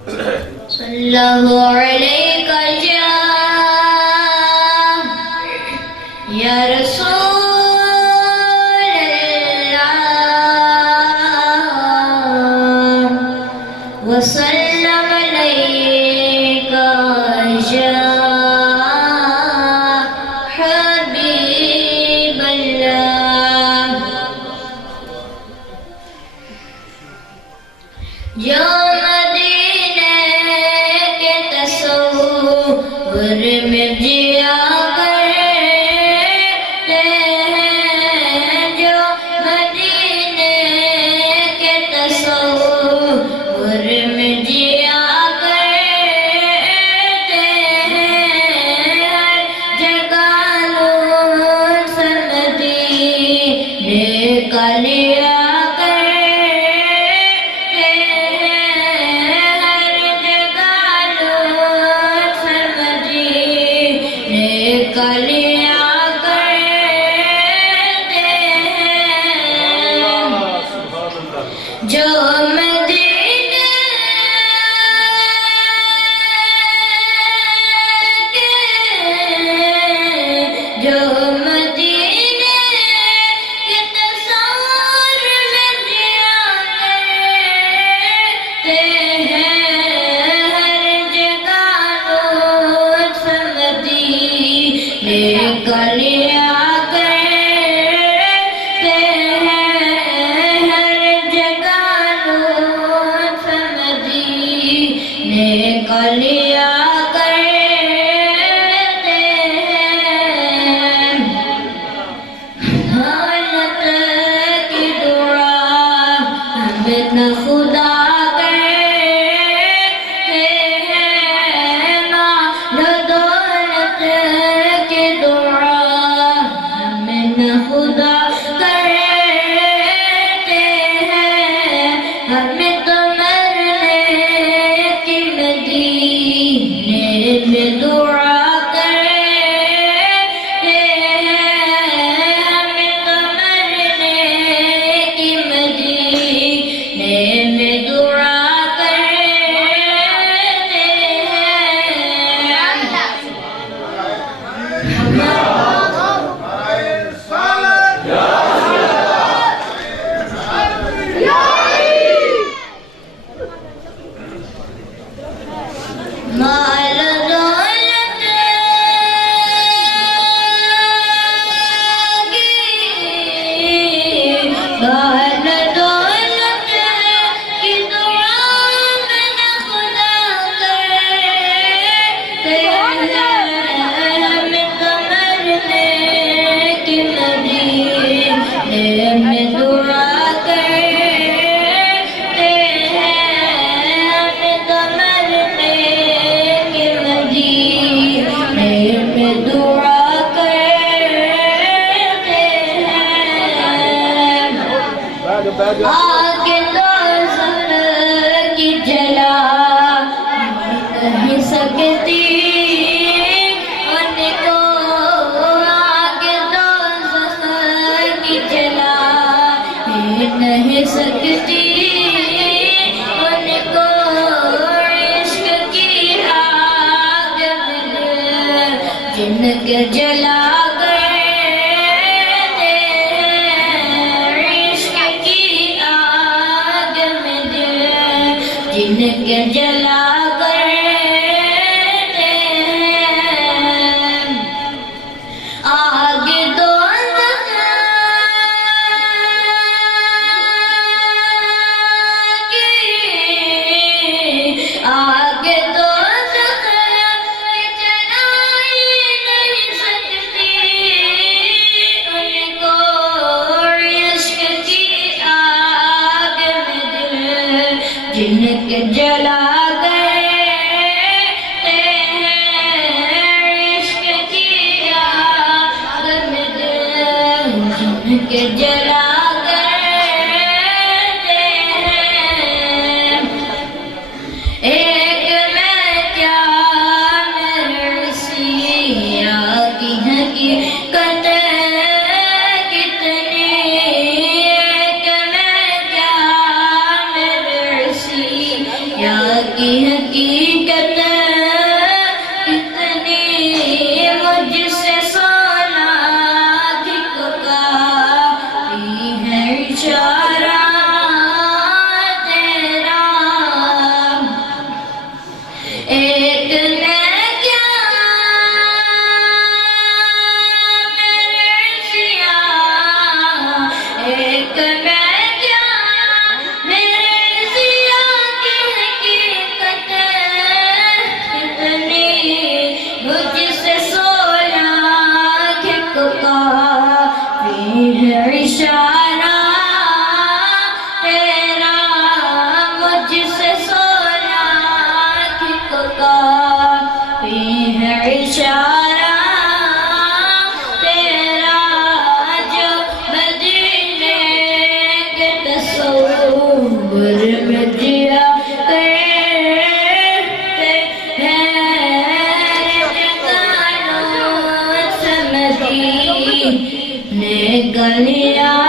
صلی اللہ علیہ یا رسول اللہ وسلم علیک یا حبیب اللہ جو میں جیا کرتے ہیں جو مدینے کے تصور میں جیا کرتے ہیں ہر جگہ لطف مدینے کا لیا جو مدینے کے تصور میں جیا کرتے ہیں ہر جگہ لطف مدینے کا لیا لیا کرتے ہیں حالت کی دعا ہم نہ خدا کرتے ہیں مال و دولت کی دعا ہم نہ خدا کرتے ہیں ہمیں تو میں دعا کرتے ہیں ہمیں تو مرنے کی مدینے میں دعا کرتے مال دولت کی دعا میں نہ خدا کرتے ہیں ہمیں تو مرنے کی مدینے میں دعا کرتے ہیں ہمیں تو مرنے میں دعا کرتے ہیں آگ دوزخ کی جلا نہیں سکتی ان کو آگ دوزخ کی جلا نہیں سکتی ان کو عشق کی آگ جن کے جلا کرتے ہیں عشق کی آگ میں جن کے جلا کرتے ہیں آگ دوزخ کی آگ دوزخ جن کے جلا کرتے ہیں عشق کی آگ میں جن کے جلا کرتے ہیں ایک میں کیا مرسی آتی ہے کہ کی حقیقت کتنی مجھ سے سونا کافی ہے اشارہ تیرا ایک نے کیا میرے سیاہ ایک نے کیا میرے سیاہ کی حقیقت کتنی مجھ سے سونا کافی ہے اشارہ تیرا مجھ سے سونا کافی ہے اشارہ تیرا جو مدینے کے تصور میں جیا کرتے ہیں جگانوں سے مدینے گلیاں